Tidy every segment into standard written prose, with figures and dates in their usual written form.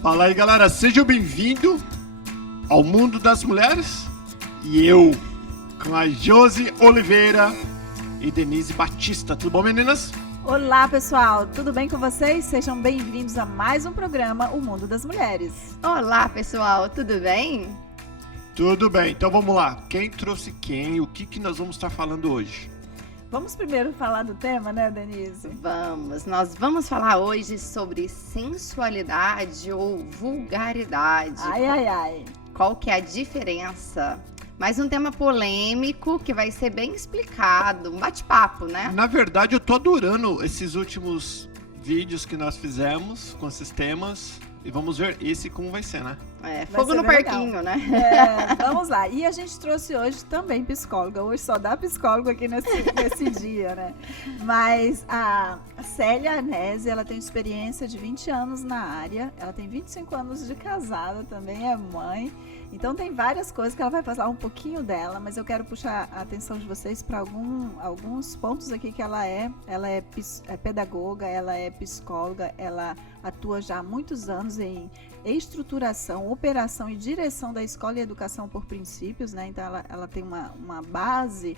Fala aí, galera, sejam bem-vindos ao Mundo das Mulheres. E eu, com a Josi Oliveira e Denise Batista. Tudo bom, meninas? Olá, pessoal, tudo bem com vocês? Sejam bem-vindos a mais um programa, O Mundo das Mulheres. Olá, pessoal, tudo bem? Tudo bem, então vamos lá. Quem trouxe quem? O que nós vamos estar falando hoje? Vamos primeiro falar do tema, né, Denise? Nós vamos falar hoje sobre sensualidade ou vulgaridade. Ai. Qual que é a diferença? Mais um tema polêmico que vai ser bem explicado, um bate-papo, né? Na verdade, eu tô adorando esses últimos vídeos que nós fizemos com esses temas. E vamos ver esse como vai ser, né? Fogo no parquinho, né? Vamos lá. E a gente trouxe hoje também psicóloga. Hoje só dá psicólogo aqui nesse dia, né? Mas a Célia Arnese, ela tem experiência de 20 anos na área. Ela tem 25 anos de casada, também é mãe. Então tem várias coisas que ela vai falar um pouquinho dela, mas eu quero puxar a atenção de vocês para alguns pontos aqui que ela é pedagoga, ela é psicóloga, ela atua já há muitos anos em estruturação, operação e direção da Escola e Educação por Princípios, né? Então ela tem uma base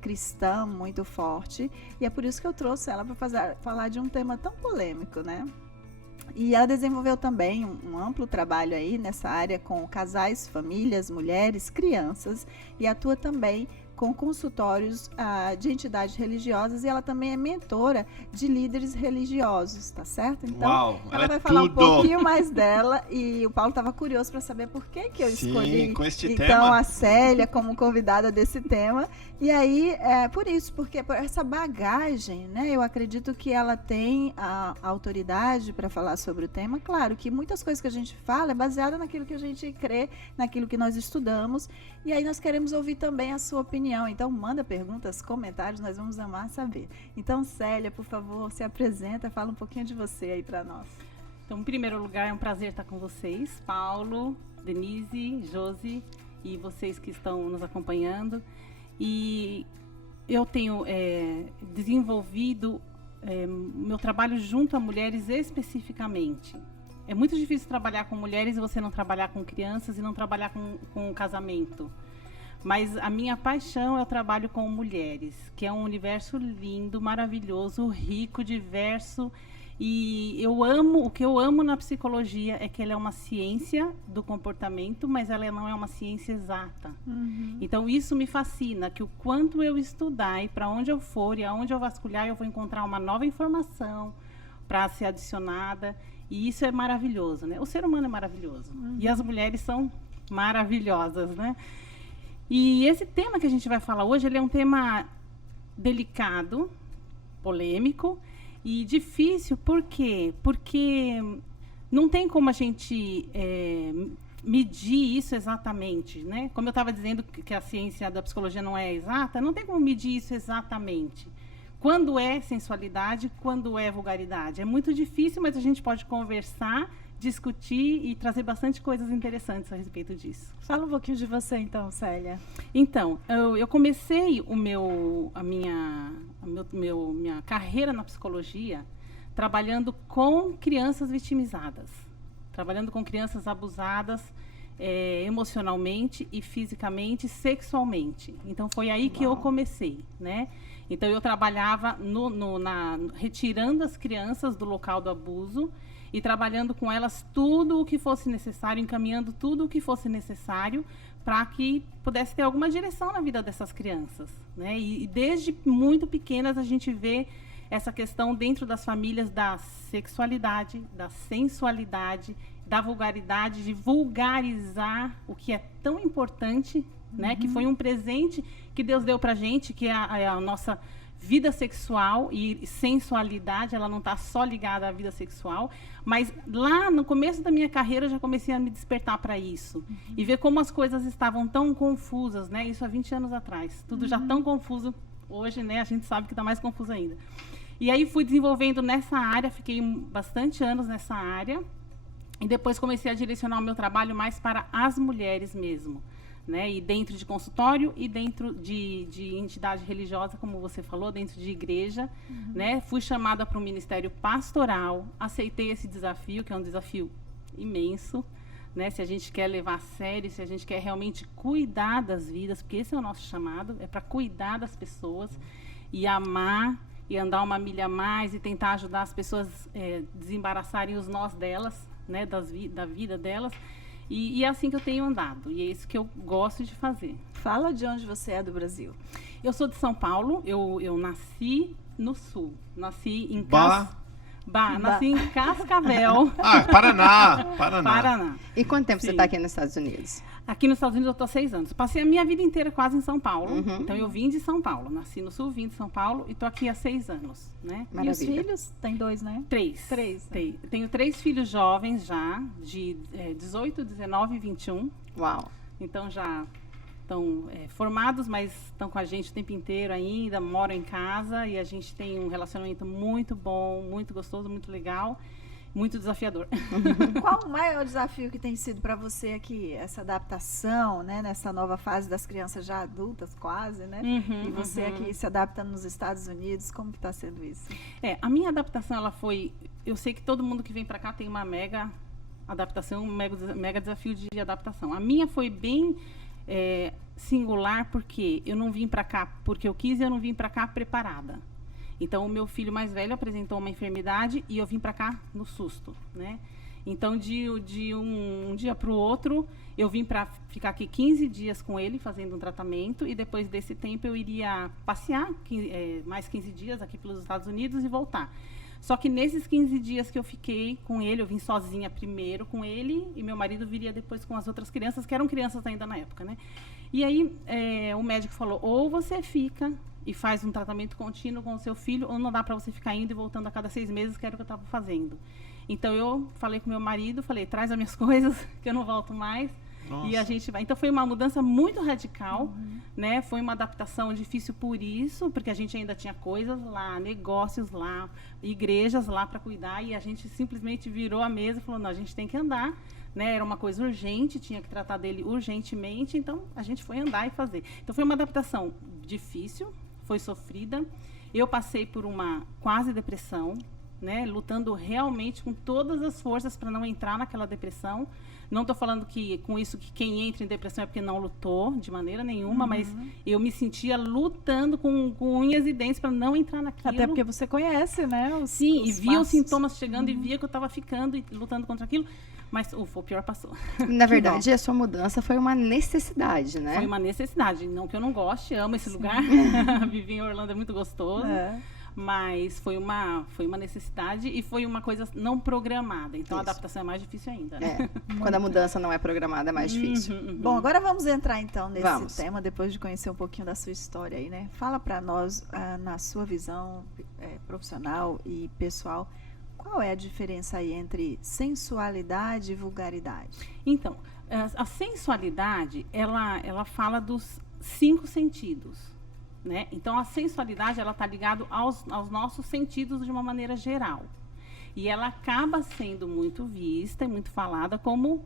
cristã muito forte, e é por isso que eu trouxe ela para falar de um tema tão polêmico, né? E ela desenvolveu também um amplo trabalho aí nessa área com casais, famílias, mulheres, crianças, e atua também com consultórios de entidades religiosas, e ela também é mentora de líderes religiosos, tá certo? Então, Uau, ela vai falar um pouquinho mais dela, e o Paulo estava curioso para saber por que eu escolhi tema. A Célia como convidada desse tema. E aí, por isso, porque por essa bagagem, né, eu acredito que ela tem a autoridade para falar sobre o tema. Claro que muitas coisas que a gente fala é baseada naquilo que a gente crê, naquilo que nós estudamos, e aí nós queremos ouvir também a sua opinião. Então, manda perguntas, comentários, nós vamos amar saber. Então, Célia, por favor, se apresenta, fala um pouquinho de você aí para nós. Então, em primeiro lugar, é um prazer estar com vocês, Paulo, Denise, Josi e vocês que estão nos acompanhando. E eu tenho desenvolvido meu trabalho junto a mulheres especificamente. É muito difícil trabalhar com mulheres e você não trabalhar com crianças e não trabalhar com casamento. Mas a minha paixão é o trabalho com mulheres, que é um universo lindo, maravilhoso, rico, diverso. E o que eu amo na psicologia é que ela é uma ciência do comportamento, mas ela não é uma ciência exata. Uhum. Então isso me fascina, que o quanto eu estudar e para onde eu for e aonde eu vasculhar, eu vou encontrar uma nova informação para ser adicionada. E isso é maravilhoso, né? O ser humano é maravilhoso. Uhum. E as mulheres são maravilhosas, né? E esse tema que a gente vai falar hoje, ele é um tema delicado, polêmico e difícil. Por quê? Porque não tem como a gente medir isso exatamente, né? Como eu estava dizendo que a ciência da psicologia não é exata, não tem como medir isso exatamente. Quando é sensualidade, quando é vulgaridade. É muito difícil, mas a gente pode conversar, discutir e trazer bastante coisas interessantes a respeito disso. Fala um pouquinho de você, então, Célia. Então, eu comecei minha carreira na psicologia trabalhando com crianças vitimizadas, trabalhando com crianças abusadas emocionalmente e fisicamente, sexualmente. Então, foi aí que eu comecei, né? Então, eu trabalhava retirando as crianças do local do abuso e trabalhando com elas tudo o que fosse necessário, encaminhando tudo o que fosse necessário para que pudesse ter alguma direção na vida dessas crianças, né? E desde muito pequenas a gente vê essa questão dentro das famílias da sexualidade, da sensualidade, da vulgaridade, de vulgarizar o que é tão importante, né? Que foi um presente que Deus deu para a gente, que é a nossa vida sexual e sensualidade. Ela não está só ligada à vida sexual, mas lá no começo da minha carreira eu já comecei a me despertar para isso e ver como as coisas estavam tão confusas, né? Isso há 20 anos atrás, tudo já tão confuso. Hoje, né, a gente sabe que está mais confuso ainda. E aí fui desenvolvendo nessa área, fiquei bastante anos nessa área, e depois comecei a direcionar o meu trabalho mais para as mulheres mesmo, né? E dentro de consultório e dentro de entidade religiosa, como você falou, dentro de igreja, né? Fui chamada para o ministério pastoral, aceitei esse desafio, que é um desafio imenso, né? Se a gente quer levar a sério, se a gente quer realmente cuidar das vidas, porque esse é o nosso chamado, é para cuidar das pessoas e amar e andar uma milha a mais e tentar ajudar as pessoas desembaraçarem os nós delas, né? Da vida delas. E é assim que eu tenho andado, e é isso que eu gosto de fazer. Fala de onde você é do Brasil. Eu sou de São Paulo, eu nasci no Sul, nasci em nasci em Cascavel, Paraná. E quanto tempo você Sim. está aqui nos Estados Unidos? Aqui nos Estados Unidos eu estou 6 anos. Passei a minha vida inteira quase em São Paulo. Uhum. Então eu vim de São Paulo. Nasci no Sul, vim de São Paulo e estou aqui há 6 anos, né? E os Maravilha. filhos? Tem 2, né? 3. 3. Né? Tenho 3 filhos jovens já, de 18, 19 e 21. Uau. Então já estão formados, mas estão com a gente o tempo inteiro ainda, moram em casa e a gente tem um relacionamento muito bom, muito gostoso, muito legal. Muito desafiador. Qual o maior desafio que tem sido para você aqui? Essa adaptação, né? Nessa nova fase das crianças já adultas, quase, né? E você aqui se adaptando nos Estados Unidos, como que está sendo isso? A minha adaptação, ela foi... Eu sei que todo mundo que vem para cá tem uma mega adaptação, um mega desafio de adaptação. A minha foi bem singular, porque eu não vim para cá porque eu quis e eu não vim para cá preparada. Então, o meu filho mais velho apresentou uma enfermidade e eu vim para cá no susto, né? Então, de um dia para o outro, eu vim para ficar aqui 15 dias com ele, fazendo um tratamento, e depois desse tempo eu iria passear mais 15 dias aqui pelos Estados Unidos e voltar. Só que nesses 15 dias que eu fiquei com ele, eu vim sozinha primeiro com ele, e meu marido viria depois com as outras crianças, que eram crianças ainda na época, né? E aí, o médico falou, ou você fica e faz um tratamento contínuo com o seu filho, ou não dá para você ficar indo e voltando a cada 6 meses, que era o que eu estava fazendo. Então, eu falei com meu marido, falei, traz as minhas coisas, que eu não volto mais. Nossa. E a gente vai. Então, foi uma mudança muito radical, né? Foi uma adaptação difícil por isso, porque a gente ainda tinha coisas lá, negócios lá, igrejas lá para cuidar, e a gente simplesmente virou a mesa e falou, não, a gente tem que andar, né? Era uma coisa urgente, tinha que tratar dele urgentemente, então a gente foi andar e fazer. Então, foi uma adaptação difícil, foi sofrida. Eu passei por uma quase depressão, né? Lutando realmente com todas as forças para não entrar naquela depressão. Não estou falando que com isso que quem entra em depressão é porque não lutou de maneira nenhuma, mas eu me sentia lutando com unhas e dentes para não entrar naquilo. Até porque você conhece, né? Sim, os e via os passos. sintomas chegando e via que eu estava ficando e lutando contra aquilo. Mas, o pior passou. Na verdade, a sua mudança foi uma necessidade, né? Foi uma necessidade. Não que eu não goste, amo esse lugar. Viver em Orlando é muito gostoso. Mas foi uma necessidade e foi uma coisa não programada. Então, a adaptação é mais difícil ainda. Né? Quando a mudança não é programada, é mais difícil. Bom, agora vamos entrar, então, nesse tema, depois de conhecer um pouquinho da sua história aí, né? Fala para nós, na sua visão profissional e pessoal, qual é a diferença aí entre sensualidade e vulgaridade? Então, a sensualidade, ela fala dos 5 sentidos. Né? Então, a sensualidade ela está ligada aos nossos sentidos de uma maneira geral. E ela acaba sendo muito vista e muito falada como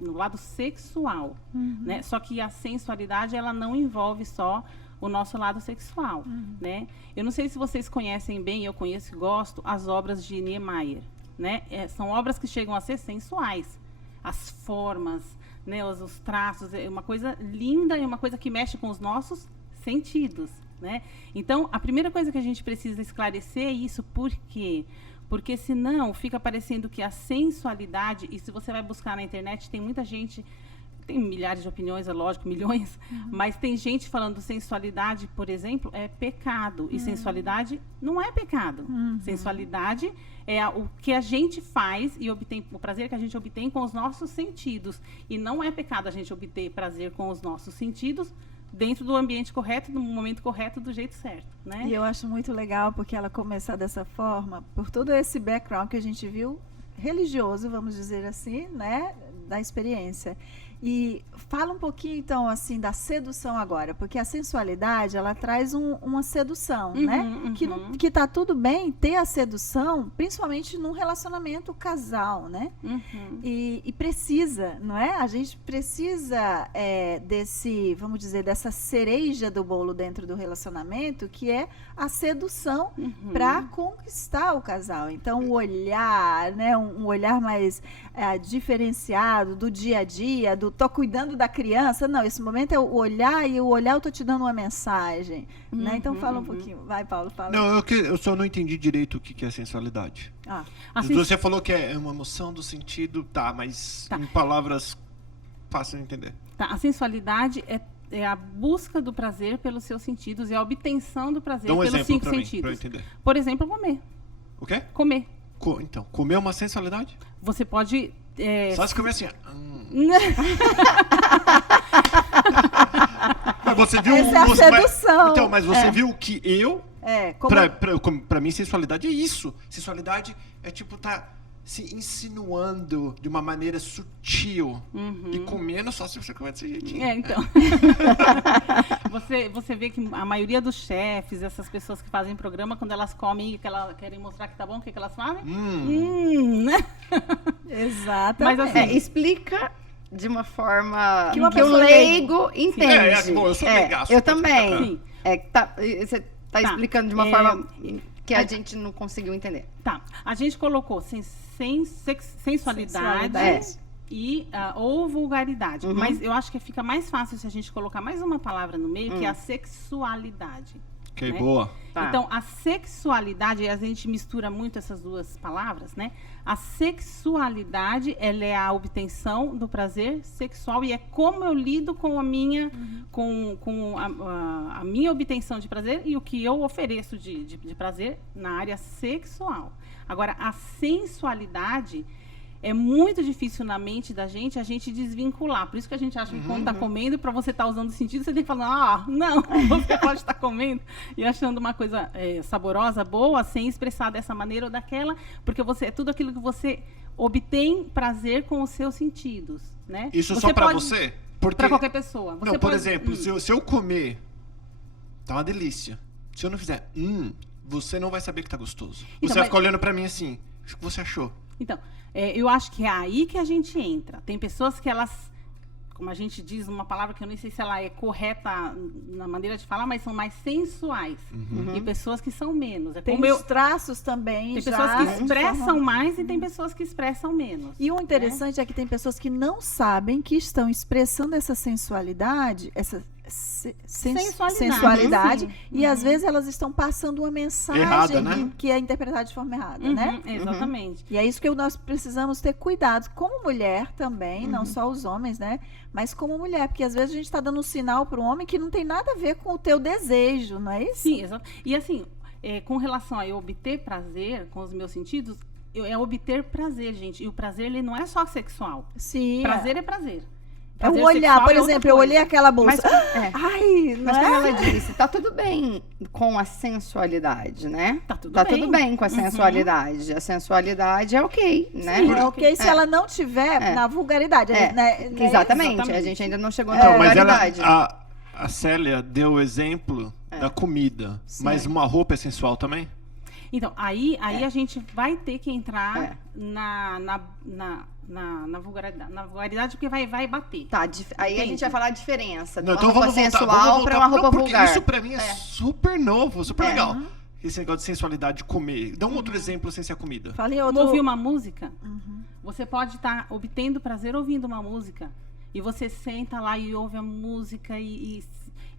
no lado sexual. Né? Só que a sensualidade ela não envolve só o nosso lado sexual. Né? Eu não sei se vocês conhecem bem, eu conheço e gosto, as obras de Niemeyer. Né? São obras que chegam a ser sensuais. As formas, né, os traços, é uma coisa linda e uma coisa que mexe com os nossos sentidos, né? Então, a primeira coisa que a gente precisa esclarecer é isso. Por quê? Porque senão fica parecendo que a sensualidade, e se você vai buscar na internet, tem muita gente, tem milhares de opiniões, é lógico, milhões, mas tem gente falando sensualidade, por exemplo, é pecado. E sensualidade não é pecado. Sensualidade é o que a gente faz e obtém o prazer que a gente obtém com os nossos sentidos. E não é pecado a gente obter prazer com os nossos sentidos dentro do ambiente correto, no momento correto, do jeito certo, né? E eu acho muito legal porque ela começar dessa forma, por todo esse background que a gente viu, religioso, vamos dizer assim, né, da experiência. E fala um pouquinho, então, assim, da sedução agora, porque a sensualidade, ela traz uma sedução, né? Que tá tudo bem ter a sedução, principalmente num relacionamento casal, né? E precisa, não é? A gente precisa desse, vamos dizer, dessa cereja do bolo dentro do relacionamento, que é a sedução para conquistar o casal. Então, o olhar, né? Um olhar mais diferenciado do dia a dia, do tô cuidando da criança. Não, esse momento é o olhar, e o olhar eu tô te dando uma mensagem, né? Então, fala um pouquinho. Vai, Paulo, fala. Não, eu só não entendi direito o que é sensualidade. Você falou que é uma emoção do sentido, mas em palavras fácil de entender. Tá, a sensualidade é a busca do prazer pelos seus sentidos e a obtenção do prazer pelos 5 sentidos. Pra eu entender. Por exemplo, comer. O quê? Comer. Então, comer é uma sensualidade? Você pode... Só se comer assim. Mas você viu... Essa é a sedução. Então, mas você viu que eu... Como... Pra mim, sensualidade é isso. Sensualidade é tipo se insinuando de uma maneira sutil. E comendo só se você comer desse jeitinho. Então. Você vê que a maioria dos chefes, essas pessoas que fazem programa, quando elas comem e querem mostrar que tá bom, o que elas fazem? Exatamente. Mas assim, explica de uma forma que o leigo entende. Bom, eu sou leigaço. Eu também. Sim. Você tá explicando de uma forma que a gente não conseguiu entender. Tá. A gente colocou sensualidade e ou vulgaridade. Mas eu acho que fica mais fácil se a gente colocar mais uma palavra no meio, que é a sexualidade. Ok, né? boa. Tá. Então, a sexualidade, a gente mistura muito essas duas palavras, né? A sexualidade, ela é a obtenção do prazer sexual e é como eu lido com a minha, com a minha obtenção de prazer e o que eu ofereço de prazer na área sexual. Agora, a sensualidade é muito difícil na mente da gente a gente desvincular. Por isso que a gente acha que quando está comendo, para você estar usando o sentido, você tem que falar, não, você pode estar comendo e achando uma coisa saborosa, boa, sem expressar dessa maneira ou daquela, porque é tudo aquilo que você obtém prazer com os seus sentidos, né? Isso só para você? Para qualquer pessoa. Você por exemplo, se eu comer, tá uma delícia. Se eu não fizer, você não vai saber que tá gostoso. Então, você vai ficar olhando para mim assim, o que você achou? Então, eu acho que é aí que a gente entra. Tem pessoas que elas, como a gente diz, uma palavra que eu nem sei se ela é correta na maneira de falar, mas são mais sensuais. E pessoas que são menos. Tem os traços também. Tem pessoas que expressam mais e tem pessoas que expressam menos. E o interessante é que tem pessoas que não sabem que estão expressando essa sensualidade, essa sensualidade e às vezes elas estão passando uma mensagem errada, né? que é interpretada de forma errada, né? Exatamente. E é isso que nós precisamos ter cuidado como mulher também, não só os homens, né? Mas como mulher, porque às vezes a gente está dando um sinal para um homem que não tem nada a ver com o teu desejo, não é isso? Sim, exato. E assim, com relação a eu obter prazer com os meus sentidos, é obter prazer, gente. E o prazer, ele não é só sexual. Sim. Prazer é prazer. É o olhar, por exemplo, eu olhei aquela bolsa. Ai, mas como ela disse, tá tudo bem com a sensualidade, né? Tá tudo bem com a sensualidade. A sensualidade é ok, né? Sim, é ok se ela não tiver na vulgaridade. Né? Exatamente. A gente ainda não chegou na Mas vulgaridade. a Célia deu o exemplo da comida, mas uma roupa é sensual também? Então, aí a gente vai ter que entrar na vulgaridade, porque vai bater. Tá, aí a gente vai falar a diferença de uma então roupa sensual para uma roupa vulgar. Isso pra mim é super novo, super legal. Esse negócio de sensualidade, de comer. Dá um outro exemplo sem ser a comida. Falei outro... Ouvir uma música, você pode estar obtendo prazer ouvindo uma música. E você senta lá e ouve a música e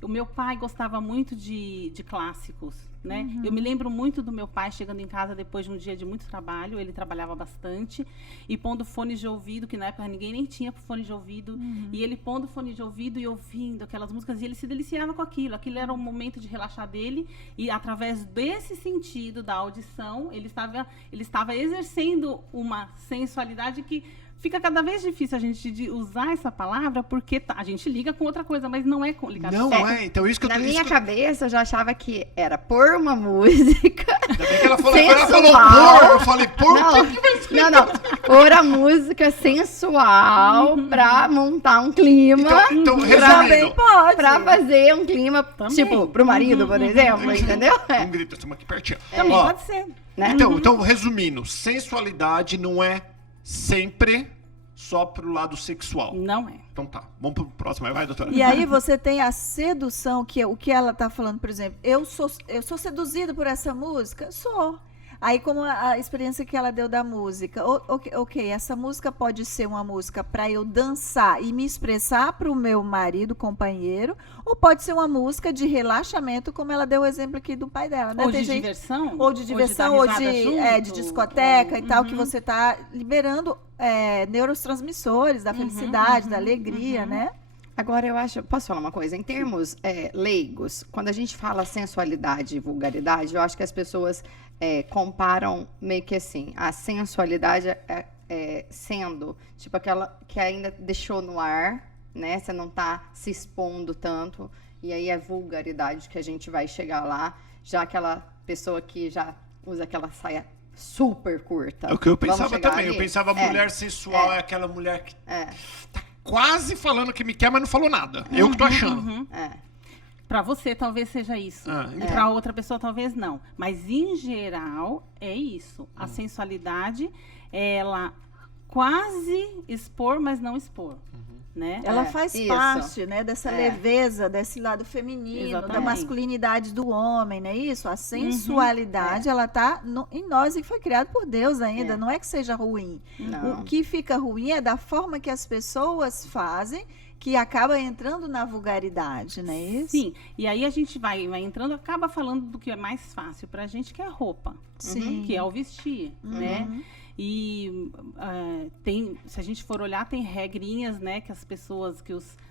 o meu pai gostava muito de clássicos, né? Eu me lembro muito do meu pai chegando em casa depois de um dia de muito trabalho, ele trabalhava bastante, e pondo fones de ouvido, que na época ninguém nem tinha fone de ouvido, e ele pondo fone de ouvido e ouvindo aquelas músicas, e ele se deliciava com aquilo. Aquilo era um momento de relaxar dele, e através desse sentido da audição, ele estava exercendo uma sensualidade que fica cada vez difícil a gente usar essa palavra, porque a gente liga com outra coisa, mas não é ligado. Não é, então isso que Na minha cabeça, eu já achava que era pôr uma música Ainda bem que ela falou, sensual. agora ela falou pôr, eu falei, pôr, o que vai ser? Não. Pôr a música sensual pra montar um clima. Então, Também resumindo, pode. Pra fazer um clima, Também. tipo, pro marido, por exemplo, entendeu? um grito, estamos aqui pertinho. Também Ó, pode ser. Né? então, resumindo, sensualidade não é sempre só pro lado sexual. Não é. Então tá, vamos pro próximo. Vai, doutora. E aí você tem a sedução, que é o que ela tá falando, por exemplo, eu sou seduzida por essa música? Sou. Aí, como a experiência que ela deu da música, ok, essa música pode ser uma música para eu dançar e me expressar para o meu marido, companheiro, ou pode ser uma música de relaxamento, como ela deu o exemplo aqui do pai dela, né? Ou Tem de gente- diversão. ou de diversão, ou dar risada de junto, discoteca e tal, que Uhum. você está liberando neurotransmissores da felicidade, da alegria, né? Agora, eu acho, posso falar uma coisa? Em termos leigos, quando a gente fala sensualidade e vulgaridade, eu acho que as pessoas comparam meio que assim, a sensualidade sendo, tipo, aquela que ainda deixou no ar, né? Você não tá se expondo tanto, e aí a vulgaridade que a gente vai chegar lá, já aquela pessoa que já usa aquela saia super curta. É o que eu Vamos pensava chegar também. ali? Eu pensava mulher sensual é aquela mulher que tá quase falando que me quer, mas não falou nada. Eu que tô achando. Pra você, talvez seja isso. Ah, E pra outra pessoa, talvez não. Mas, em geral, é isso. A sensualidade, ela quase expor, mas não expor. Né? Ela faz isso. parte, né, dessa leveza, desse lado feminino, da Exatamente. masculinidade do homem, não é isso? A sensualidade, ela tá em nós e foi criado por Deus ainda, não é que seja ruim. Não. O que fica ruim é da forma que as pessoas fazem, que acaba entrando na vulgaridade, não é isso? Sim. E aí a gente vai entrando, acaba falando do que é mais fácil pra gente, que é a roupa. Sim. Que é o vestir, né? E se a gente for olhar, tem regrinhas, né, que as pessoas,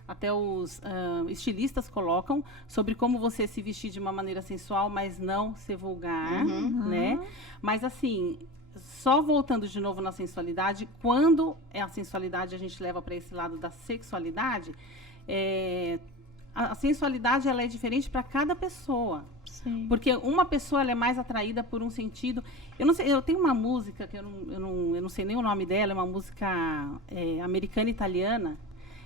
até os estilistas colocam sobre como você se vestir de uma maneira sensual, mas não ser vulgar, né? Mas assim, só voltando de novo na sensualidade, quando a sensualidade a gente leva para esse lado da sexualidade, a sensualidade ela é diferente para cada pessoa. Sim. Porque uma pessoa ela é mais atraída por um sentido. Eu não sei, eu tenho uma música que eu não sei nem o nome dela, é uma música americana italiana,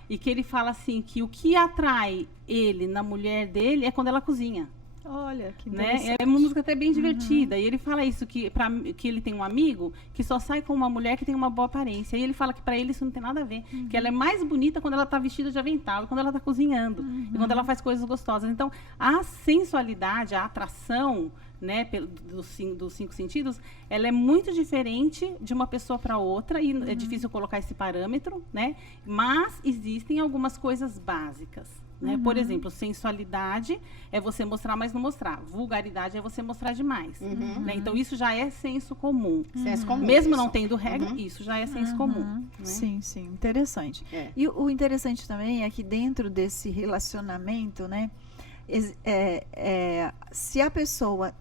e que ele fala assim que o que atrai ele na mulher dele é quando ela cozinha. Olha, que Né? interessante. É uma música até bem divertida. E ele fala isso, que ele tem um amigo que só sai com uma mulher que tem uma boa aparência. E ele fala que para ele isso não tem nada a ver. Que ela é mais bonita quando ela está vestida de avental, e quando ela está cozinhando, e quando ela faz coisas gostosas. Então, a sensualidade, a atração, né, dos cinco sentidos, ela é muito diferente de uma pessoa para outra, e é difícil colocar esse parâmetro, né? Mas existem algumas coisas básicas. Né? Por exemplo, sensualidade é você mostrar, mas não mostrar. Vulgaridade é você mostrar demais. Né? Então, isso já é senso comum. Senso comum, Mesmo isso. não tendo regra, isso já é senso comum. Né? Sim, sim, interessante. É. E o interessante também é que dentro desse relacionamento, né, se a pessoa,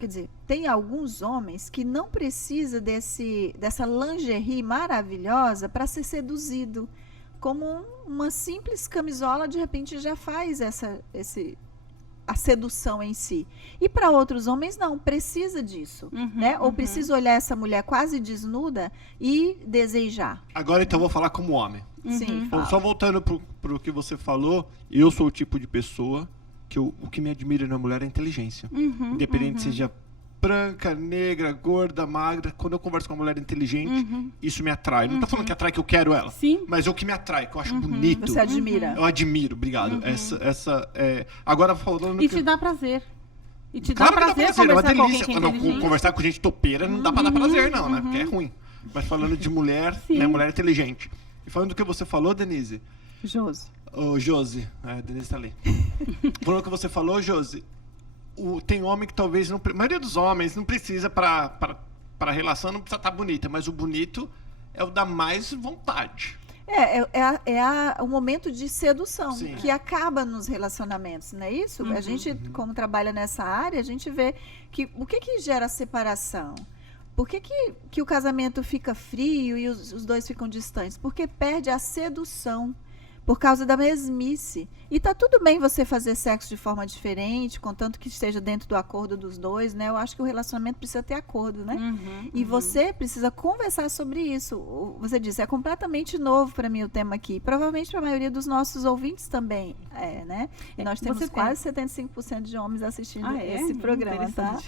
quer dizer, tem alguns homens que não precisa dessa lingerie maravilhosa para ser seduzido. Como uma simples camisola, de repente, já faz a sedução em si. E para outros homens, não, precisa disso. Né? Ou precisa olhar essa mulher quase desnuda e desejar. Agora, então, eu vou falar como homem. Sim, Bom, fala. só voltando pro que você falou, eu sou o tipo de pessoa que o que me admira na mulher é a inteligência. Independente seja branca, negra, gorda, magra, quando eu converso com uma mulher inteligente, isso me atrai. Não tô falando que atrai que eu quero ela, Sim. mas é o que me atrai, que eu acho bonito. Você admira. Eu admiro, obrigado. Agora falando E que... te dá prazer. E te Claro dá que dá prazer prazer, é uma conversar com alguém delícia. que é Não, inteligente. conversar com gente topeira não dá pra dar prazer, não, né? Porque é ruim. Mas falando de mulher, Sim. né? Mulher inteligente. E falando do que você falou, Denise. Josi. Ô, Josi. A Denise tá ali. Falando o que você falou, Josi. Tem homem que talvez não... A maioria dos homens não precisa pra relação, não precisa estar bonita. Mas o bonito é o da mais vontade. O momento de sedução, Sim. que acaba nos relacionamentos, não é isso? A gente, como trabalha nessa área, a gente vê que o que gera separação? Por que o casamento fica frio e os dois ficam distantes? Porque perde a sedução. por causa da mesmice. E tá tudo bem você fazer sexo de forma diferente, contanto que esteja dentro do acordo dos dois, né? Eu acho que o relacionamento precisa ter acordo, né? E você precisa conversar sobre isso. Você disse, é completamente novo para mim o tema aqui. Provavelmente para a maioria dos nossos ouvintes também é, né? E nós temos quase 75% de homens assistindo esse programa, tá?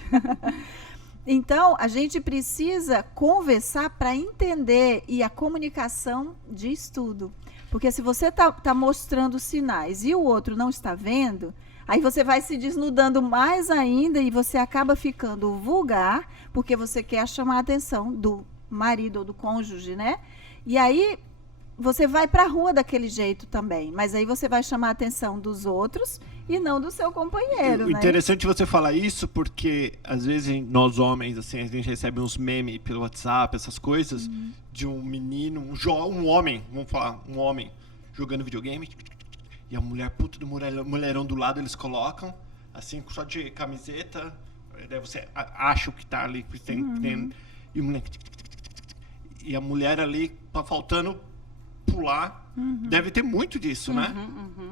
Então, a gente precisa conversar para entender, e a comunicação diz tudo. Porque se você tá mostrando sinais e o outro não está vendo, aí você vai se desnudando mais ainda e você acaba ficando vulgar, porque você quer chamar a atenção do marido ou do cônjuge, né? E aí você vai para a rua daquele jeito também, mas aí você vai chamar a atenção dos outros e não do seu companheiro, O né? interessante você falar isso, porque às vezes nós homens, assim, a gente recebe uns memes pelo WhatsApp, essas coisas, de um menino, um homem, vamos falar, um homem jogando videogame, e a mulher, puta do mulherão do lado, eles colocam, assim, só de camiseta, daí você acha o que tá ali, e o moleque, e a mulher ali, tá faltando pular, deve ter muito disso, né?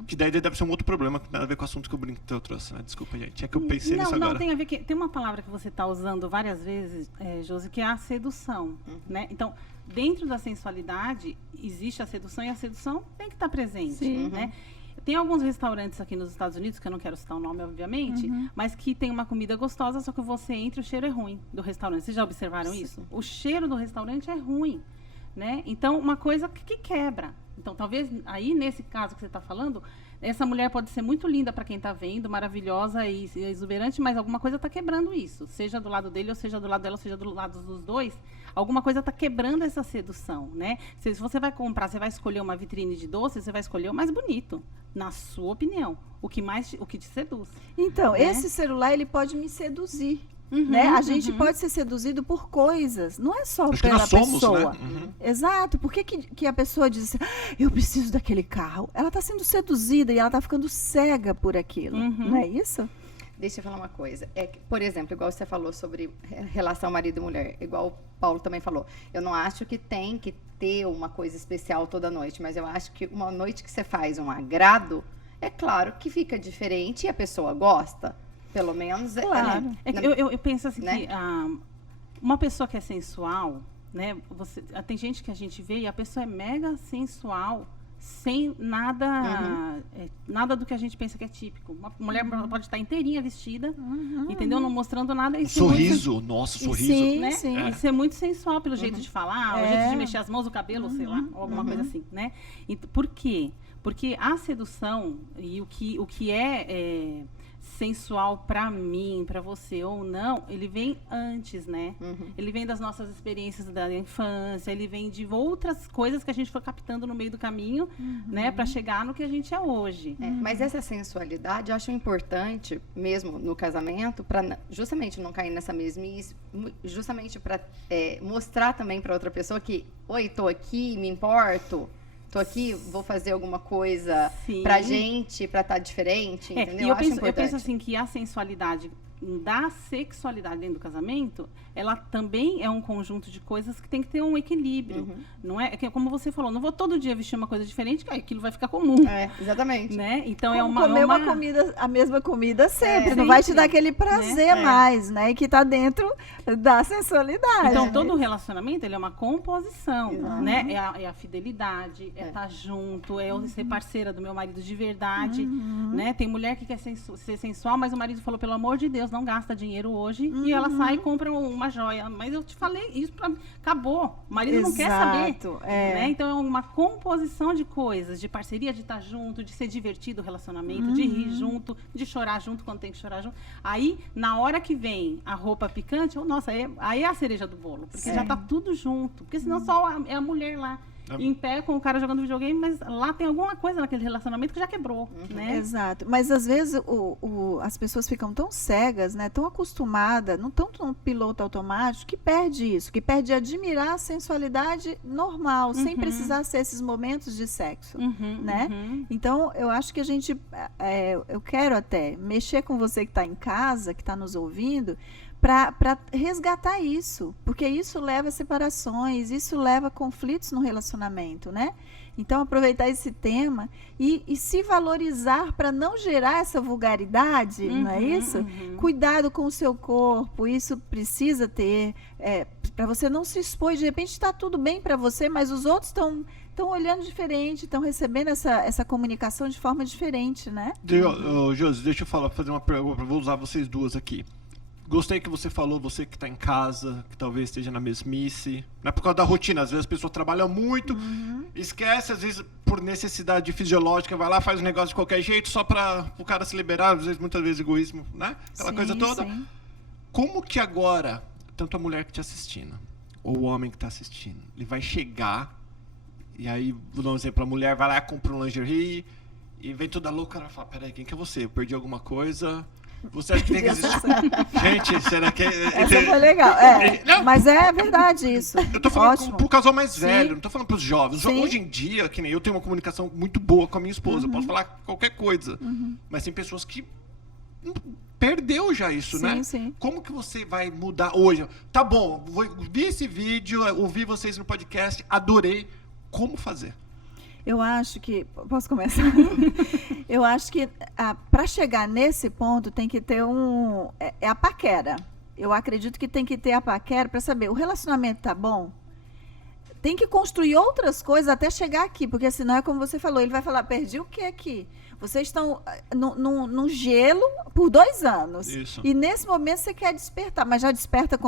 Que daí deve ser um outro problema, que tem nada a ver com o assunto que eu trouxe, né? Desculpa, gente, é que eu pensei nisso agora. Não, tem a ver tem uma palavra que você está usando várias vezes, Josi, que é a sedução, né? Então, dentro da sensualidade, existe a sedução e a sedução tem que estar presente, né? Tem alguns restaurantes aqui nos Estados Unidos, que eu não quero citar o nome, obviamente, mas que tem uma comida gostosa, só que você entra e o cheiro é ruim do restaurante. Vocês já observaram isso? O cheiro do restaurante é ruim. Né? Então, uma coisa que quebra. Então, talvez aí, nesse caso que você está falando, essa mulher pode ser muito linda para quem está vendo, maravilhosa e exuberante, mas alguma coisa está quebrando isso. Seja do lado dele, ou seja do lado dela, ou seja do lado dos dois. Alguma coisa está quebrando essa sedução, né? Se você vai comprar, você vai escolher uma vitrine de doce, você vai escolher o mais bonito, na sua opinião. O que te seduz. Então, né? esse celular, ele pode me seduzir. Né? A gente pode ser seduzido por coisas, não é só Acho que pela nós somos, pessoa. né? Exato. Por que a pessoa diz assim, eu preciso daquele carro? Ela está sendo seduzida e ela está ficando cega por aquilo. Não é isso? Deixa eu falar uma coisa. Por exemplo, igual você falou sobre relação marido e mulher, igual o Paulo também falou. Eu não acho que tem que ter uma coisa especial toda noite, mas eu acho que uma noite que você faz um agrado, é claro que fica diferente e a pessoa gosta. Pelo menos claro. Eu penso assim, né? que uma pessoa que é sensual, né? Tem gente que a gente vê e a pessoa é mega sensual, sem nada, nada do que a gente pensa que é típico. Uma mulher pode estar inteirinha vestida, entendeu? Não mostrando nada. Isso Sorriso, nossa, sorriso. Sim, né? sim. Isso é muito sensual pelo jeito de falar, o jeito de mexer as mãos, o cabelo, sei lá, ou alguma coisa assim, né? Por quê? Porque a sedução e o que é sensual para mim, para você ou não, ele vem antes, né? Ele vem das nossas experiências da infância, ele vem de outras coisas que a gente foi captando no meio do caminho, né, para chegar no que a gente é hoje. Mas essa sensualidade eu acho importante, mesmo no casamento, para justamente não cair nessa mesmice, justamente para mostrar também para outra pessoa que, oi, tô aqui, me importo. Tô aqui, vou fazer alguma coisa pra gente, pra estar diferente, entendeu? E eu penso assim que a sensualidade da sexualidade dentro do casamento, ela também é um conjunto de coisas que tem que ter um equilíbrio, não é? Que, como você falou, não vou todo dia vestir uma coisa diferente, que aquilo vai ficar comum. Exatamente. Né? Então comer uma comida, a mesma comida sempre, não vai te dar aquele prazer mais, né? Que tá dentro da sensualidade. Então, todo relacionamento, ele é uma composição, né? É a fidelidade, é estar junto, é eu ser parceira do meu marido de verdade, né? Tem mulher que quer ser sensual, mas o marido falou, pelo amor de Deus, não gasta dinheiro hoje, e ela sai e compra uma joia. Mas eu te falei, isso acabou. O marido não quer saber. Né? Então, é uma composição de coisas, de parceria, de estar junto, de ser divertido o relacionamento, de rir junto, de chorar junto quando tem que chorar junto. Aí, na hora que vem a roupa picante, nossa, aí é a cereja do bolo, porque já tá tudo junto. Porque senão só é a mulher lá. Em pé com o cara jogando videogame, mas lá tem alguma coisa naquele relacionamento que já quebrou, né? Exato. Mas às vezes as pessoas ficam tão cegas, né? Tão acostumadas, não tão no piloto automático, que perde isso, que perde admirar a sensualidade normal, sem precisar ser esses momentos de sexo, né? Então, eu acho que a gente, eu quero até mexer com você que está em casa, que está nos ouvindo, para resgatar isso, porque isso leva a separações, isso leva a conflitos no relacionamento, né? Então, aproveitar esse tema e se valorizar para não gerar essa vulgaridade, não é isso? Cuidado com o seu corpo, isso precisa ter, para você não se expor. De repente está tudo bem para você, mas os outros estão olhando diferente, estão recebendo essa comunicação de forma diferente, né? Josi, deixa eu fazer uma pergunta, vou usar vocês duas aqui. Gostei que você falou, você que está em casa, que talvez esteja na mesmice. Não é por causa da rotina, às vezes a pessoa trabalha muito, esquece, às vezes por necessidade fisiológica, vai lá, faz um negócio de qualquer jeito, só para o cara se liberar, às vezes, muitas vezes egoísmo, né? Aquela coisa toda. Sim. Como que agora, tanto a mulher que está assistindo, ou o homem que está assistindo, ele vai chegar, e aí, vou dar um exemplo, a mulher vai lá, compra um lingerie, e vem toda louca, ela fala, peraí, quem que é você? Eu perdi alguma coisa... Você acha que tem que existir? Gente, será que... Essa foi legal. Não. Mas é verdade isso. Eu tô falando Ótimo. pro casal mais velho, Sim. não tô falando pros jovens. Sim. Hoje em dia, que nem eu tenho uma comunicação muito boa com a minha esposa, eu posso falar qualquer coisa. Mas tem pessoas que perdeu já isso, Sim, né? sim. Como que você vai mudar hoje? Tá bom, vi esse vídeo, ouvi vocês no podcast, adorei. Como fazer? Eu acho que... Posso começar? Eu acho que para chegar nesse ponto tem que ter a paquera. Eu acredito que tem que ter a paquera para saber, o relacionamento tá bom? Tem que construir outras coisas até chegar aqui, porque senão é como você falou, ele vai falar, perdi o que aqui? Vocês estão num gelo por 2 anos. Isso. E nesse momento você quer despertar, mas já desperta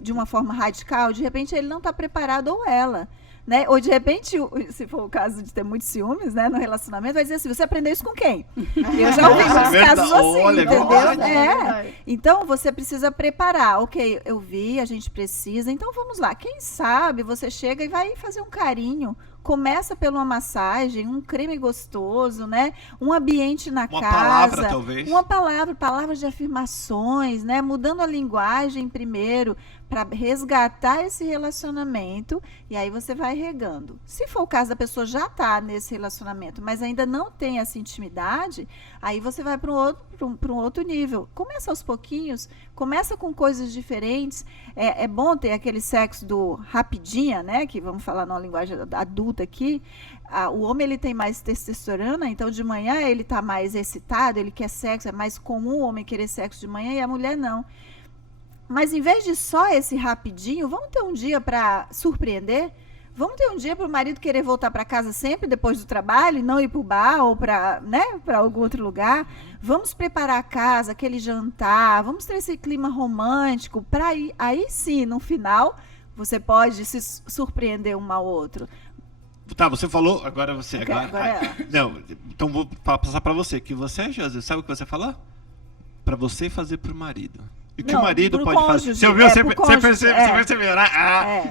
de uma forma radical, de repente ele não está preparado ou ela. Né? Ou de repente, se for o caso de ter muitos ciúmes, né, no relacionamento, vai dizer assim, você aprendeu isso com quem? Eu já ouvi muitos casos assim, Olha, entendeu? verdade. Então, você precisa preparar. Ok, eu vi, a gente precisa, então vamos lá. Quem sabe você chega e vai fazer um carinho. Começa por uma massagem, um creme gostoso, né? Um ambiente na Uma casa. palavra, talvez. Uma palavra, palavras de afirmações, né? Mudando a linguagem primeiro, para resgatar esse relacionamento, e aí você vai regando. Se for o caso da pessoa já estar nesse relacionamento, mas ainda não tem essa intimidade, aí você vai para um outro nível. Começa aos pouquinhos, começa com coisas diferentes. É bom ter aquele sexo do rapidinha, né? Que vamos falar numa linguagem adulta aqui. O homem ele tem mais testosterona, então de manhã ele está mais excitado, ele quer sexo, é mais comum o homem querer sexo de manhã e a mulher não. Mas em vez de só esse rapidinho, vamos ter um dia para surpreender? Vamos ter um dia para o marido querer voltar para casa sempre depois do trabalho e não ir para o bar ou para algum outro lugar? Vamos preparar a casa, aquele jantar, vamos ter esse clima romântico para aí sim, no final, você pode se surpreender um ao outro. Tá, você falou, agora você. Ok, agora é ela. Não, então vou passar pra você. Que você, Josi, sabe o que você falou? Pra você fazer pro marido. E que Não, o marido pro pode fazer. cônjuge, Você ouviu? Você pro cônjuge, percebeu, né?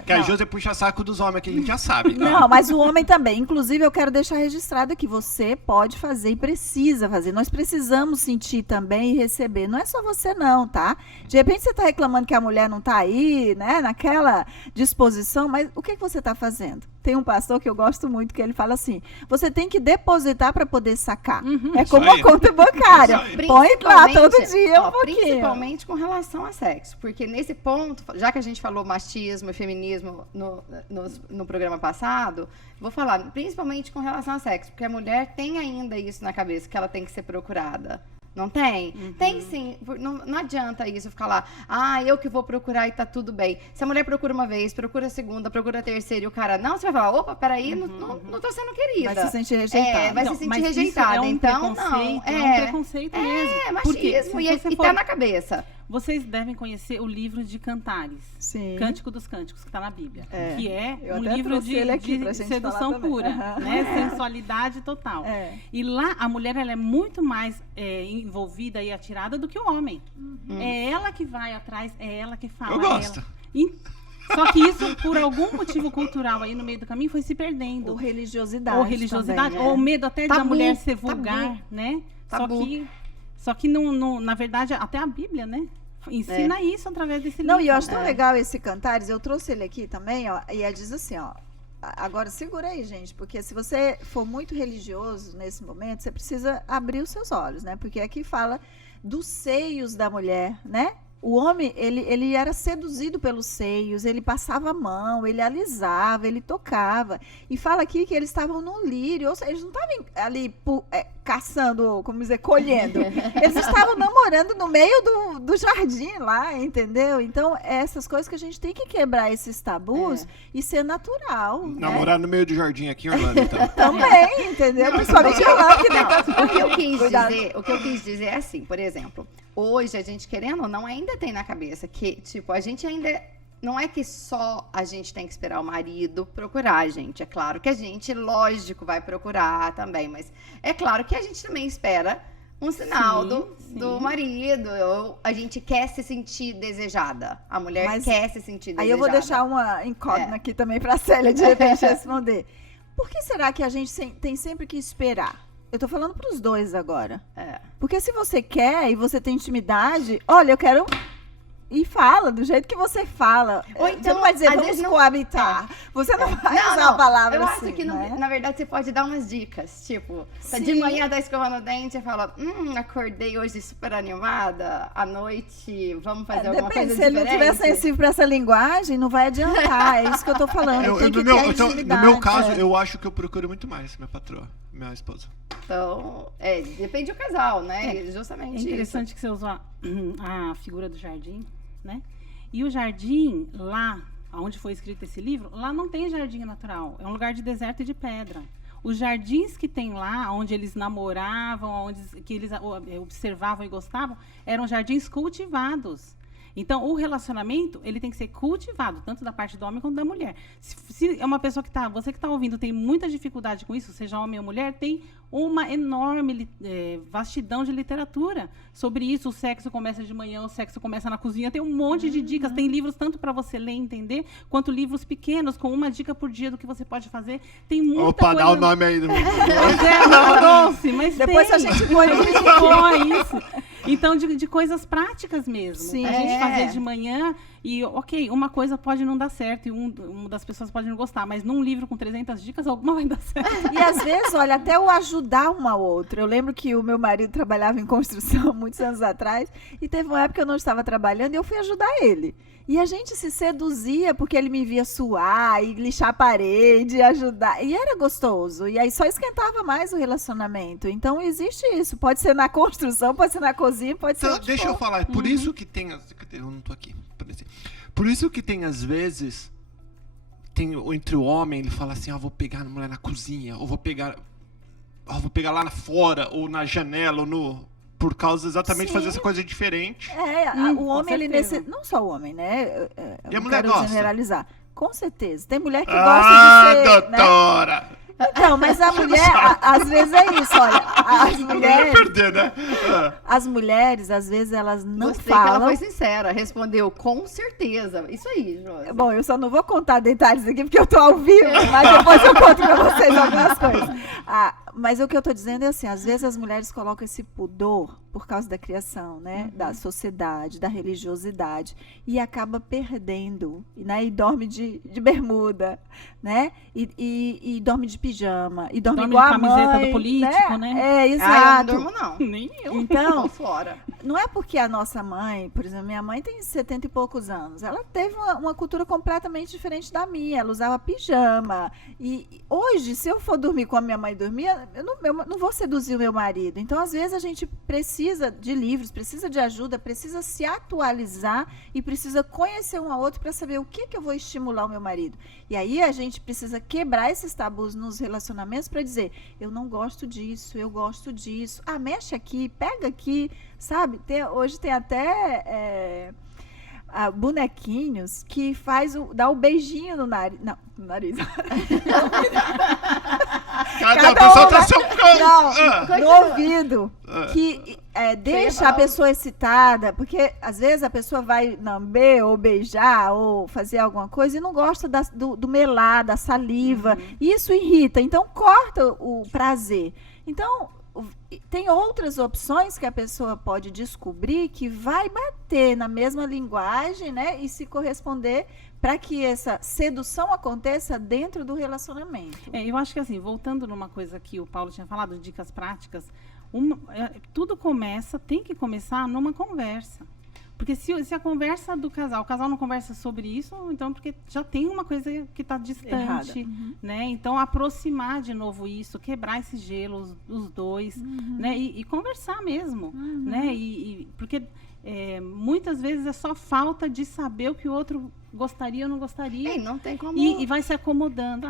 Que a não. Josi puxa saco dos homens, que a gente já sabe. Não, mas o homem também. Inclusive, eu quero deixar registrado aqui, você pode fazer e precisa fazer. Nós precisamos sentir também e receber. Não é só você não, tá? De repente você está reclamando que a mulher não está aí, né? Naquela disposição, mas o que você está fazendo? Tem um pastor que eu gosto muito, que ele fala assim, você tem que depositar para poder sacar. É como Isso aí. uma conta bancária. Põe lá todo dia um pouquinho. Principalmente com relação a sexo. Porque nesse ponto, já que a gente falou machismo e feminismo no programa passado, vou falar principalmente com relação a sexo. Porque a mulher tem ainda isso na cabeça, que ela tem que ser procurada. Não tem? Tem sim. Não adianta isso ficar lá, eu que vou procurar e tá tudo bem. Se a mulher procura uma vez, procura a segunda, procura a terceira e o cara não, você vai falar, opa, peraí, não tô sendo querida. Vai se sentir rejeitada. Vai se sentir rejeitada. É um então, preconceito, não. é um preconceito mesmo. É Porque machismo se e você tá na cabeça. Vocês devem conhecer o livro de Cantares, Sim. Cântico dos Cânticos, que está na Bíblia. É. Que é Eu um até livro trouxe ele aqui de pra gente sedução falar também. pura, Aham. né? Sensualidade total. É. E lá a mulher ela é muito mais envolvida e atirada do que o homem. É ela que vai atrás, é ela que fala. Eu gosto. Só que isso, por algum motivo cultural aí no meio do caminho, foi se perdendo. Ou religiosidade. Ou religiosidade, também, ou medo até da Tabu, mulher ser tabu. vulgar, né? Tabu. Só que na verdade, até a Bíblia, né? Ensina isso através desse livro. Não, e eu acho tão legal esse Cantares, eu trouxe ele aqui também, ó, e ele diz assim, ó, agora segura aí, gente, porque se você for muito religioso nesse momento, você precisa abrir os seus olhos, né? Porque aqui fala dos seios da mulher, né? O homem, ele era seduzido pelos seios, ele passava a mão, ele alisava, ele tocava. E fala aqui que eles estavam no lírio, ou seja, eles não estavam ali caçando, como dizer, colhendo. Eles estavam namorando no meio do jardim lá, entendeu? Então, essas coisas que a gente tem que quebrar esses tabus e ser natural. Namorar no meio do jardim aqui em Orlando, então. Também, entendeu? Principalmente em Orlando, que tem tanto... O que eu quis dizer é assim, por exemplo, hoje a gente, querendo ou não, ainda tem na cabeça que, tipo, a gente ainda... Não é que só a gente tem que esperar o marido procurar a gente. É claro que a gente, lógico, vai procurar também, mas é claro que a gente também espera um sinal do marido. A gente quer se sentir desejada. A mulher quer se sentir desejada. Aí eu vou deixar uma incógnita aqui também para a Célia, de repente, responder. Por que será que a gente tem sempre que esperar? Eu tô falando para os dois agora. Porque se você quer e você tem intimidade, olha, eu quero... E fala, do jeito que você fala. Ou então, você não vai dizer, vamos coabitar. Você não vai usar a palavra eu assim, acho que, né? na verdade, você pode dar umas dicas. Tipo, de manhã tá escovando o dente e fala, acordei hoje super animada, à noite, vamos fazer alguma coisa diferente. Se ele não tiver sensível para essa linguagem, não vai adiantar. É isso que eu tô falando. No meu caso, eu acho que eu procuro muito mais minha patroa, minha esposa. Então, depende do casal, né? Justamente É interessante isso. que você usou a figura do jardim, né? E o jardim, lá, onde foi escrito esse livro, lá não tem jardim natural. É um lugar de deserto e de pedra. Os jardins que tem lá, onde eles namoravam, que eles observavam e gostavam, eram jardins cultivados. Então, o relacionamento, ele tem que ser cultivado, tanto da parte do homem quanto da mulher. Se é uma pessoa que você que está ouvindo tem muita dificuldade com isso, seja homem ou mulher, tem uma enorme vastidão de literatura sobre isso. O sexo começa de manhã, o sexo começa na cozinha. Tem um monte de dicas. Tem livros tanto para você ler e entender, quanto livros pequenos, com uma dica por dia do que você pode fazer. Tem muita coisa... dá o nome aí do mas depois tem. a gente põe isso. Então, de coisas práticas mesmo. Sim. A gente fazer de manhã e, uma coisa pode não dar certo e uma das pessoas pode não gostar, mas num livro com 300 dicas, alguma vai dar certo. E às vezes, olha, até o ajudar uma outra. Eu lembro que o meu marido trabalhava em construção muitos anos atrás e teve uma época que eu não estava trabalhando e eu fui ajudar ele. E a gente se seduzia porque ele me via suar e lixar a parede, ajudar. E era gostoso. E aí só esquentava mais o relacionamento. Então existe isso. Pode ser na construção, pode ser na cozinha, pode ser onde deixa for. eu falar. Por isso que tem... Eu não tô aqui. Por isso que tem, às vezes... Entre o homem, ele fala assim, vou pegar a mulher na cozinha, ou vou pegar lá fora, ou na janela, ou por causa exatamente de fazer essa coisa diferente. O homem, ele não só o homem, né? E a mulher gosta? Generalizar. Com certeza. Tem mulher que gosta de ser... doutora! Né? Não, mas a mulher, às vezes é isso, olha. As mulheres... perder, né? As mulheres, às vezes, elas não Gostei falam... que ela foi sincera, respondeu com certeza. Isso aí, Josi. Bom, eu só não vou contar detalhes aqui, porque eu tô ao vivo, mas depois eu conto pra vocês algumas coisas. Mas o que eu tô dizendo é assim, às vezes as mulheres colocam esse pudor por causa da criação, né? Da sociedade, da religiosidade, e acaba perdendo, né? E dorme de bermuda, né? E dorme de pijama, e dorme igual de a camiseta mãe, do político, né? Exato. Eu não durmo, não. Nem eu. Então, Tô fora. não é porque a nossa mãe, por exemplo, minha mãe tem 70 e poucos anos, ela teve uma cultura completamente diferente da minha, ela usava pijama, e hoje, se eu for dormir como a minha mãe dormia, eu não vou seduzir o meu marido. Então, às vezes, a gente precisa de livros, precisa de ajuda, precisa se atualizar e precisa conhecer um ao outro para saber o que eu vou estimular o meu marido. E aí, a gente precisa quebrar esses tabus nos relacionamentos para dizer, eu não gosto disso, eu gosto disso. Mexe aqui, pega aqui, sabe? Hoje tem até... bonequinhos que dá o beijinho no nariz. Não, no nariz. Cada pessoa tá seu no ouvido. Que deixa a pessoa excitada, porque às vezes a pessoa vai lamber ou beijar ou fazer alguma coisa e não gosta do melar, da saliva. Isso irrita. Então corta o prazer. Então, tem outras opções que a pessoa pode descobrir que vai bater na mesma linguagem, né? E se corresponder para que essa sedução aconteça dentro do relacionamento. Eu acho que assim, voltando numa coisa que o Paulo tinha falado, dicas práticas, tudo tem que começar numa conversa. Porque se a conversa do casal, o casal não conversa sobre isso, então porque já tem uma coisa que está distante, né? Então aproximar de novo isso, quebrar esse gelo, os dois, né? E conversar mesmo, né? Porque muitas vezes é só falta de saber o que o outro gostaria ou não gostaria. E não tem como... E vai se acomodando.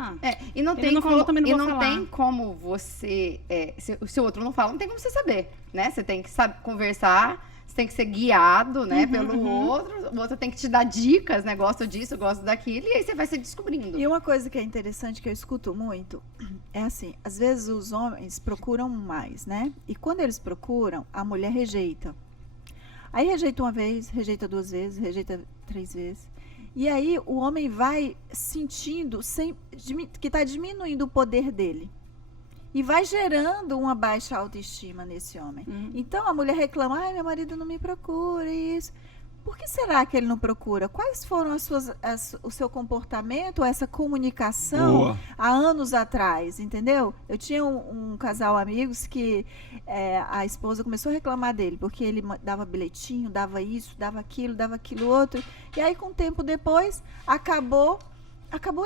E não ele tem não como, falou, também não e vou não falar. tem como você... se o outro não fala, não tem como você saber, né? Você tem que saber conversar, você tem que ser guiado, né, pelo outro. O outro tem que te dar dicas, né? Gosto disso, gosto daquilo. E aí você vai se descobrindo. E uma coisa que é interessante, que eu escuto muito, é assim, às vezes os homens procuram mais, né? E quando eles procuram, a mulher rejeita. Aí rejeita uma vez, rejeita 2 vezes, rejeita 3 vezes. E aí o homem vai sentindo que está diminuindo o poder dele. E vai gerando uma baixa autoestima nesse homem. Então a mulher reclama, ai, meu marido não me procura, isso. Por que será que ele não procura? Quais foram o seu comportamento, essa comunicação Boa. há anos atrás, entendeu? Eu tinha um casal amigos que a esposa começou a reclamar dele, porque ele dava bilhetinho, dava isso, dava aquilo outro. E aí, com um tempo depois, acabou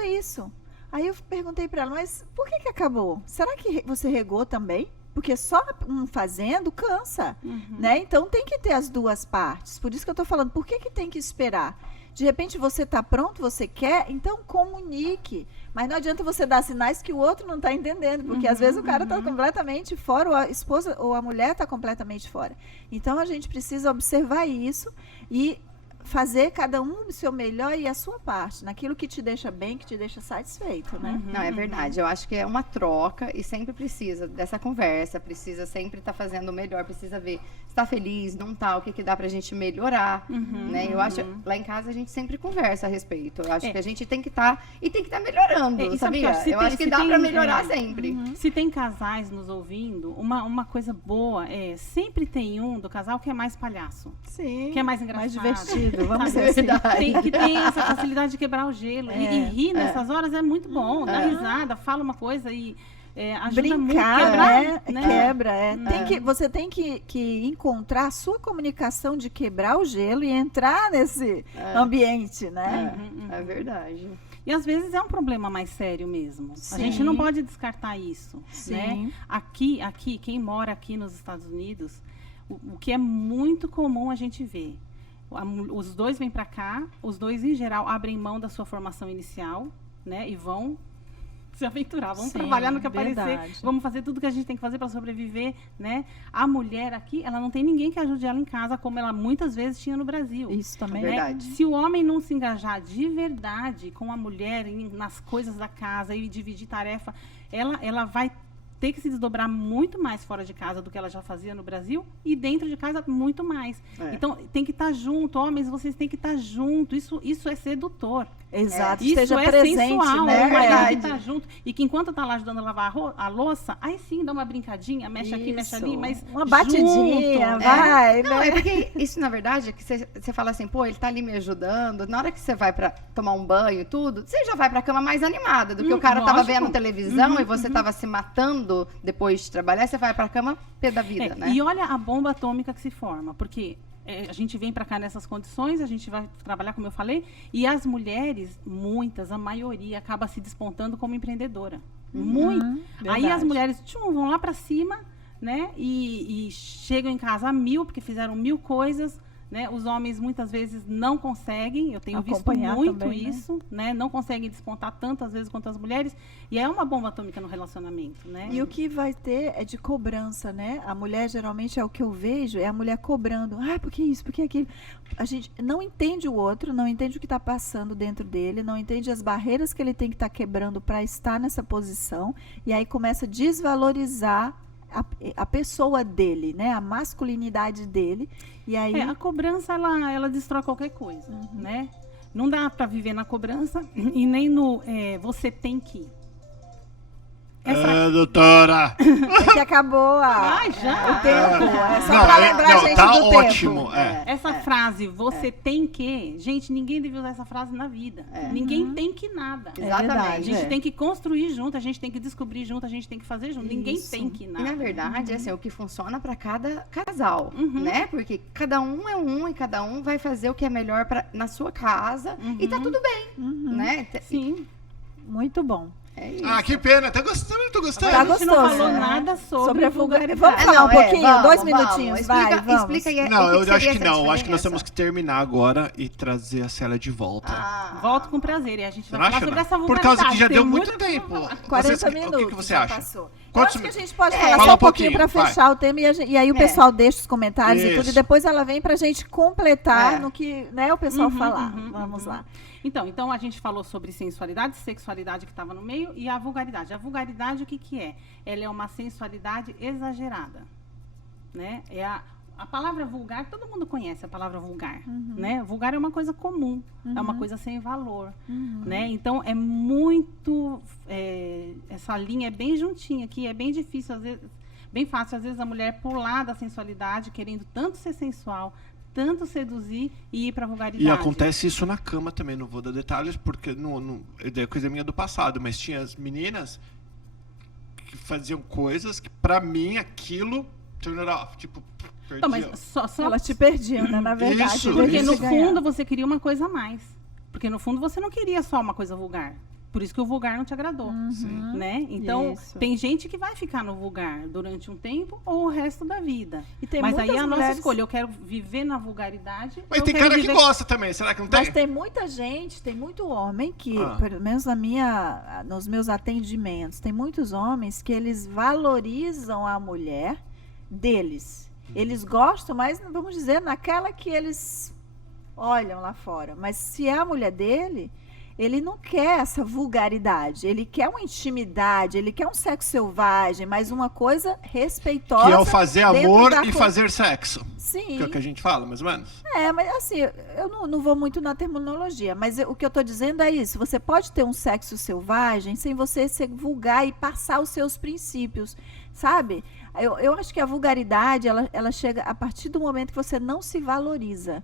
isso. Aí eu perguntei para ela, mas por que acabou? Será que você regou também? Porque só um fazendo cansa, né? Então tem que ter as duas partes. Por isso que eu estou falando, por que tem que esperar? De repente você está pronto, você quer, então comunique. Mas não adianta você dar sinais que o outro não está entendendo, porque às vezes o cara está completamente fora, ou a esposa ou a mulher está completamente fora. Então a gente precisa observar isso e fazer cada um o seu melhor e a sua parte, naquilo que te deixa bem, que te deixa satisfeito, né? Não, é verdade. Eu acho que é uma troca e sempre precisa dessa conversa, precisa sempre estar fazendo o melhor, precisa ver se tá feliz, não tá, o que dá pra gente melhorar, né? Eu acho, lá em casa a gente sempre conversa a respeito. Eu acho que a gente tem que estar melhorando, E sabe sabia? que Eu acho que dá pra melhorar sempre. Se tem casais nos ouvindo, uma coisa boa sempre tem um do casal que é mais palhaço. Sim. Que é mais engraçado. Mais divertido, vamos Sabe? dizer assim. Que tem essa facilidade de quebrar o gelo. E rir nessas horas é muito bom. Dá risada, fala uma coisa e ajuda muito a Brincar, quebrar, né? Quebra, você tem que encontrar a sua comunicação de quebrar o gelo e entrar nesse ambiente, né? É verdade. E às vezes é um problema mais sério mesmo. Sim. A gente não pode descartar isso, Sim. né? Aqui, quem mora aqui nos Estados Unidos, o que é muito comum a gente ver. Os dois vêm para cá, os dois, em geral, abrem mão da sua formação inicial, né? E vão se aventurar, vamos trabalhar no que aparecer, vamos fazer tudo que a gente tem que fazer para sobreviver, né? A mulher aqui, ela não tem ninguém que ajude ela em casa, como ela muitas vezes tinha no Brasil. Isso também É é verdade. Se o homem não se engajar de verdade com a mulher nas coisas da casa e dividir tarefa, ela vai ter que se desdobrar muito mais fora de casa do que ela já fazia no Brasil e dentro de casa muito mais. Então, tem que estar junto. Homens, vocês têm que estar junto. Isso é sedutor. Exato, Isso esteja é presente, sensual. né? O marido Verdade. que tá junto. E que enquanto tá lá ajudando a lavar a louça, aí sim dá uma brincadinha, mexe aqui, mexe Isso. ali, mas uma batidinha, junto, vai, Não, né? é porque isso, na verdade, é que você fala assim, pô, ele tá ali me ajudando. Na hora que você vai pra tomar um banho e tudo, você já vai pra cama mais animada do que o cara tava lógico. vendo televisão e você tava se matando depois de trabalhar, você vai pra cama pé da vida, né? E olha a bomba atômica que se forma, porque a gente vem para cá nessas condições, a gente vai trabalhar, como eu falei, e as mulheres, muitas, a maioria, acaba se despontando como empreendedora. Muito. Aí verdade. as mulheres vão lá para cima, né? E chegam em casa a 1000, porque fizeram 1000 coisas. Né? Os homens muitas vezes não conseguem, eu tenho visto Acompanhar muito também, isso, né? Não conseguem despontar tantas vezes quanto as mulheres, e é uma bomba atômica no relacionamento, né? E o que vai ter é de cobrança, né? A mulher, geralmente, é o que eu vejo, é a mulher cobrando. Ah, por que isso, por que aquilo? A gente não entende o outro, não entende o que está passando dentro dele, não entende as barreiras que ele tem que estar quebrando para estar nessa posição, e aí começa a desvalorizar a pessoa dele, né? A masculinidade dele. E aí... a cobrança, ela destrói qualquer coisa, né? Não dá para viver na cobrança e nem no você tem que. doutora. É que acabou Ai, já? o tempo. É só Não, pra lembrar a gente tá do ótimo. tempo. Essa frase, você tem que... Gente, ninguém deve usar essa frase na vida. Ninguém tem que nada. Exatamente. verdade. A gente tem que construir junto, a gente tem que descobrir junto, a gente tem que fazer junto. Ninguém Isso. tem que E nada. na verdade, assim, é o que funciona para cada casal, né? Porque cada um é um e cada um vai fazer o que é melhor na sua casa e tá tudo bem, né? Sim. Muito bom. É isso. Ah, que pena. Tô gostando. Tá A gente não gostoso, falou né? nada sobre Sobre a vulgaridade. Vamos falar um pouquinho? vamos, 2 vamos. minutinhos, Explica, vamos. explica aí. Não, o eu que acho seria que essa não. Acho que nós diferença. temos que terminar agora e trazer a Célia de volta. Volto com prazer e a gente Você vai não falar acha, sobre não? essa Por vulgaridade. causa que já Tem deu muito pra tempo. falar. 40 O minutos. que você já acha? passou. Quantos Eu acho que a minutos? gente pode É, falar fala só um um pouquinho pouquinho, para vai. fechar o tema e aí o pessoal deixa os comentários e tudo Isso. e depois ela vem pra gente completar É. no que, né, o pessoal falar. Vamos lá. Então a gente falou sobre sensualidade, sexualidade que estava no meio e a vulgaridade. A vulgaridade, o que que é? Ela é uma sensualidade exagerada, né? É a palavra vulgar, todo mundo conhece a palavra vulgar, né? Vulgar é uma coisa comum, é uma coisa sem valor, né? Então é muito, essa linha é bem juntinha aqui, é bem difícil, às vezes, bem fácil, às vezes a mulher pular da sensualidade, querendo tanto ser sensual, tanto seduzir e ir pra vulgaridade. E acontece isso na cama também, não vou dar detalhes, porque é coisa minha do passado, mas tinha as meninas que faziam coisas que, pra mim, aquilo turn it off, tipo, perdia. Então, mas só Elas te perdiam, né, na verdade. Isso, em vez de porque no você ganhar. fundo você queria uma coisa a mais. Porque no fundo você não queria só uma coisa vulgar. Por isso que o vulgar não te agradou, né? Então, Isso. tem gente que vai ficar no vulgar durante um tempo ou o resto da vida. E tem Mas aí muitas a nossa mulheres- escolha, eu quero viver na vulgaridade. Mas eu tem quero cara que viver- gosta também, será que não tem? Mas tem muita gente, tem muito homem que, Ah. pelo menos nos meus atendimentos, tem muitos homens que eles valorizam a mulher deles. Eles gostam, mas vamos dizer, naquela que eles olham lá fora. Mas se é a mulher dele, ele não quer essa vulgaridade. Ele quer uma intimidade, ele quer um sexo selvagem, mas uma coisa respeitosa. Que é o fazer dentro amor da e co- fazer sexo. Sim. Que é o que a gente fala, mais ou menos. Mas assim, eu não vou muito na terminologia, mas o que eu estou dizendo é isso. Você pode ter um sexo selvagem sem você ser vulgar e passar os seus princípios, sabe? Eu acho que a vulgaridade, ela chega a partir do momento que você não se valoriza,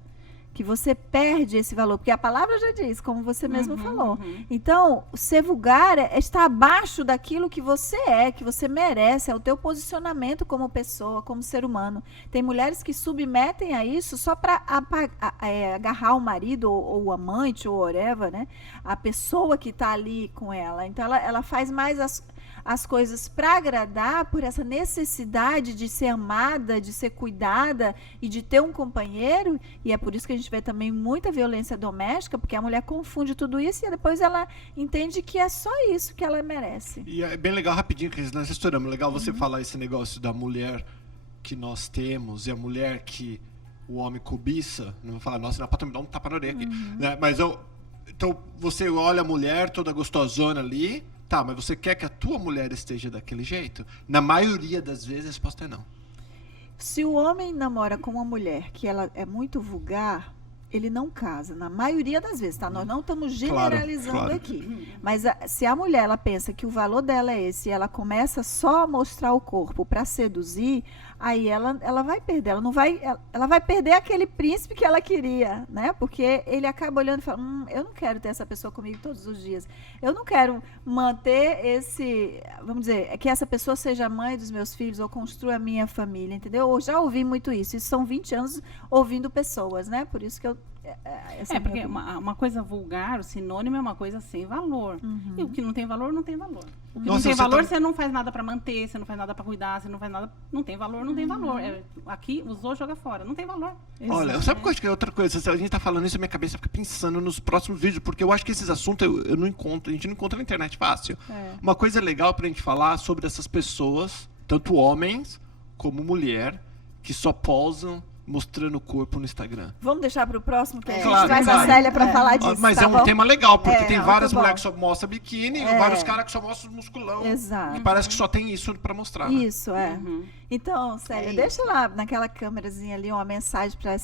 que você perde esse valor, porque a palavra já diz, como você mesmo falou. Então, ser vulgar é estar abaixo daquilo que você é, que você merece, é o teu posicionamento como pessoa, como ser humano. Tem mulheres que submetem a isso só para agarrar o marido ou o amante ou whatever, né? A pessoa que está ali com ela. Então, ela faz mais as coisas para agradar por essa necessidade de ser amada, de ser cuidada e de ter um companheiro. E é por isso que a gente vê também muita violência doméstica, porque a mulher confunde tudo isso e depois ela entende que é só isso que ela merece. E é bem legal, rapidinho, que nós estouramos. Legal você falar esse negócio da mulher que nós temos e a mulher que o homem cobiça. Não vou falar, nossa, não é pra me dar um tapa na orelha aqui. Né? Mas então você olha a mulher toda gostosona ali, tá, mas você quer que a tua mulher esteja daquele jeito? Na maioria das vezes a resposta é não. Se o homem namora com uma mulher que ela é muito vulgar, ele não casa, na maioria das vezes, tá? Nós não estamos generalizando claro. aqui. Mas se a mulher ela pensa que o valor dela é esse e ela começa só a mostrar o corpo para seduzir, aí ela vai perder, ela vai perder aquele príncipe que ela queria, né? Porque ele acaba olhando e fala, eu não quero ter essa pessoa comigo todos os dias. Eu não quero manter vamos dizer, que essa pessoa seja a mãe dos meus filhos ou construa a minha família, entendeu? Eu já ouvi muito isso. Isso são 20 anos ouvindo pessoas, né? Por isso que essa porque minha opinião. uma coisa vulgar, o sinônimo é uma coisa sem valor. E o que não tem valor, não tem valor. O que Nossa, não tem você valor, tá- você não faz nada para manter, você não faz nada para cuidar, você não faz nada... Não tem valor, não tem valor. Aqui, usou, joga fora. Não tem valor. Olha, sabe o que eu acho que é outra coisa? Se a gente tá falando isso, a minha cabeça fica pensando nos próximos vídeos, porque eu acho que esses assuntos eu não encontro, a gente não encontra na internet fácil. Uma coisa legal pra gente falar sobre essas pessoas, tanto homens como mulher, que só posam mostrando o corpo no Instagram. Vamos deixar para o próximo, que a gente Claro, traz claro. a Célia para falar disso. Mas tá é um bom? tema legal, porque tem muito várias bom. mulheres que só mostram biquíni e vários caras que só mostram os musculão. Exato. E parece que só tem isso pra mostrar. Né? Isso, é. Então, Célia, É deixa lá naquela câmerazinha ali uma mensagem para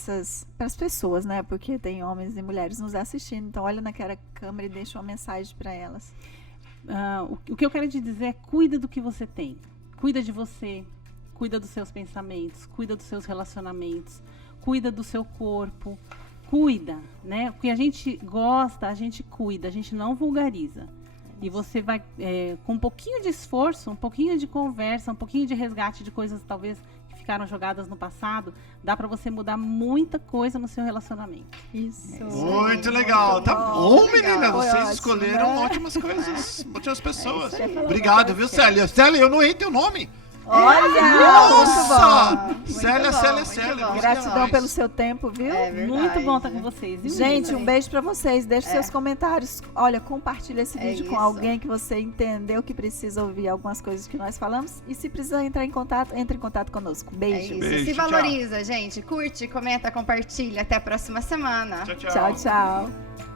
as pessoas, né? Porque tem homens e mulheres nos assistindo. Então, olha naquela câmera e deixa uma mensagem para elas. o que eu quero te dizer é cuida do que você tem. Cuida de você, cuida dos seus pensamentos, cuida dos seus relacionamentos, cuida do seu corpo, cuida, né? O que a gente gosta, a gente cuida, a gente não vulgariza. E você vai, com um pouquinho de esforço, um pouquinho de conversa, um pouquinho de resgate de coisas talvez que ficaram jogadas no passado, dá pra você mudar muita coisa no seu relacionamento. Isso. Muito legal. Tá bom, menina. Foi Vocês ótimo, escolheram né? ótimas coisas, ótimas pessoas. Você falou Obrigado, uma viu, coisa Célia? Célia, eu não errei teu nome. Olha! Nossa! Muito Célia, bom, Célia, muito Célia. bom. Gratidão Gratidão pelo seu tempo, viu? É verdade. Muito bom estar com vocês. Viu, Gente, meninas? um beijo pra vocês. Deixe seus comentários. Olha, compartilha esse É vídeo com isso. alguém que você entendeu que precisa ouvir algumas coisas que nós falamos. E se precisar entrar em contato, entre em contato conosco. É Beijo. isso. Beijo, Se tchau. valoriza, gente. Curte, comenta, compartilha. Até a próxima semana. Tchau, tchau. Tchau, tchau.